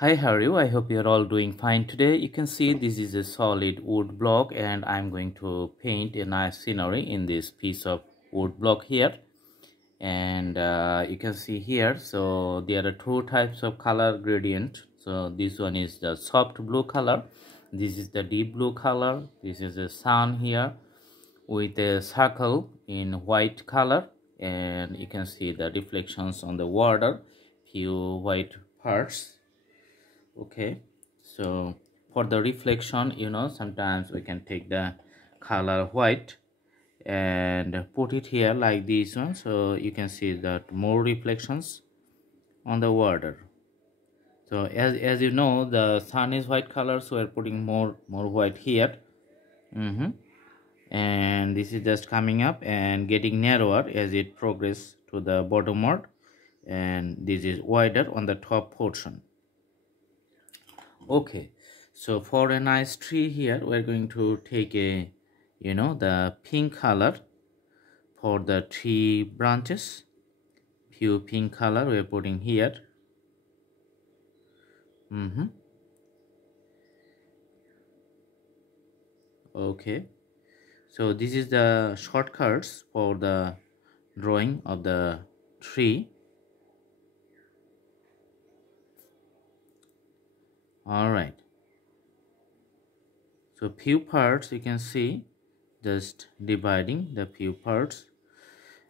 Hi, how are you? I hope you're all doing fine today. You can see this is a solid wood block and I'm going to paint a nice scenery in this piece of wood block here. And you can see here, so there are two types of color gradient. So this one is the soft blue color, this is the deep blue color. This is the sun here with a circle in white color, and you can see the reflections on the water, few white parts. Okay, so for the reflection, sometimes we can take the color white and put it here like this one, so you can see that more reflections on the water. So as you know, the sun is white color, so we're putting more white here. And this is just coming up and getting narrower as it progresses to the bottomward, and this is wider on the top portion. Okay, so for a nice tree here, we're going to take a the pink color for the tree branches. Few pink color we're putting here. Okay, so this is the shortcuts for the drawing of the tree. All right, so few parts you can see, just dividing the few parts,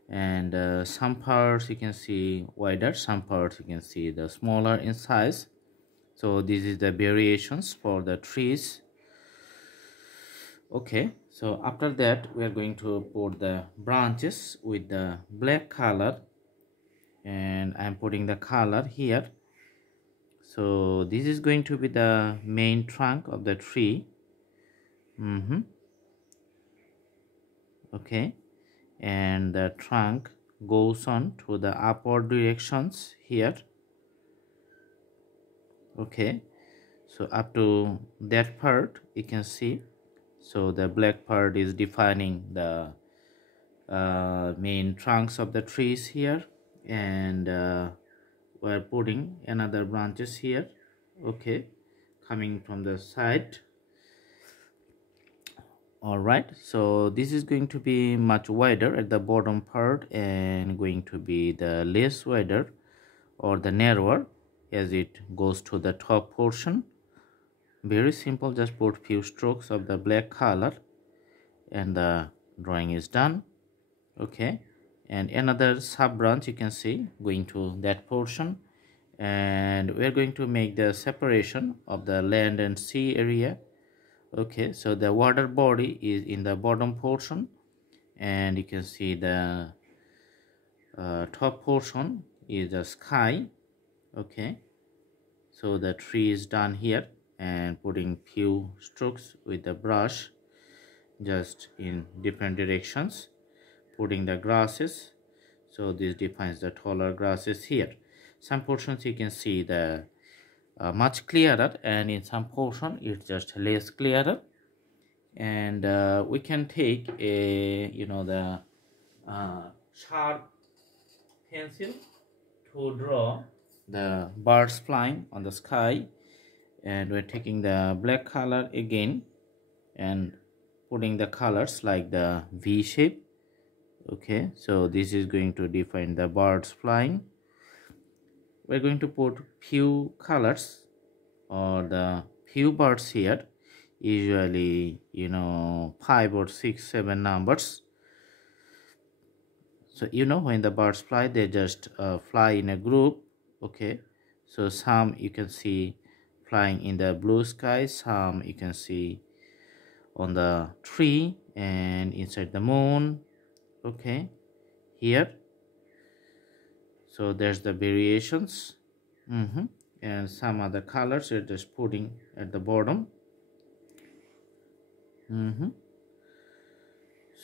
and some parts you can see wider, some parts you can see the smaller in size. So this is the variations for the trees. Okay, so after that we are going to put the branches with the black color, and I'm putting the color here. So this is going to be the main trunk of the tree. Okay, and the trunk goes on to the upward directions here. Okay, so up to that part you can see, so the black part is defining the main trunks of the trees here, and we're putting another branches here. Okay, coming from the side. All right, so this is going to be much wider at the bottom part and going to be the less wider or the narrower as it goes to the top portion. Very simple, just put few strokes of the black color and the drawing is done. Okay, and another sub branch you can see going to that portion, and we're going to make the separation of the land and sea area. Okay, so the water body is in the bottom portion, and you can see the top portion is the sky. Okay, so the tree is done here, and putting few strokes with the brush just in different directions, putting the grasses. So this defines the taller grasses here. Some portions you can see the much clearer, and in some portion it's just less clearer. And we can take a the sharp pencil to draw the birds flying on the sky, and we're taking the black color again and putting the colors like the V shape. Okay, so this is going to define the birds flying. We're going to put few colors or the few birds here, usually 5 or 6 7 numbers. So when the birds fly, they just fly in a group. Okay, so some you can see flying in the blue sky, some you can see on the tree and inside the moon. Okay, here, so there's the variations. And some other colors are just putting at the bottom.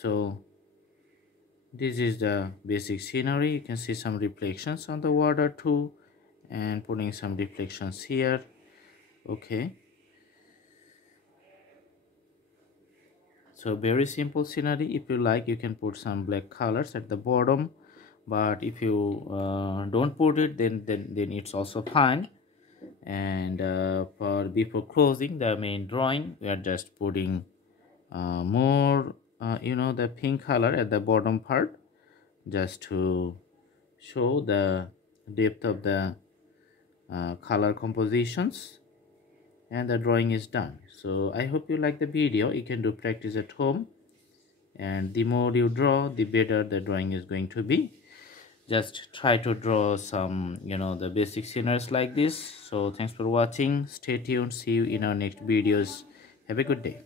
So this is the basic scenery. You can see some reflections on the water too, and putting some reflections here. Okay, so very simple scenery. If you like, you can put some black colors at the bottom, but if you don't put it, then it's also fine. And for before closing the main drawing, we are just putting more the pink color at the bottom part, just to show the depth of the color compositions, and the drawing is done. So I hope you like the video. You can do practice at home, and the more you draw, the better the drawing is going to be. Just try to draw some the basic scenarios like this. So thanks for watching, stay tuned, see you in our next videos. Have a good day.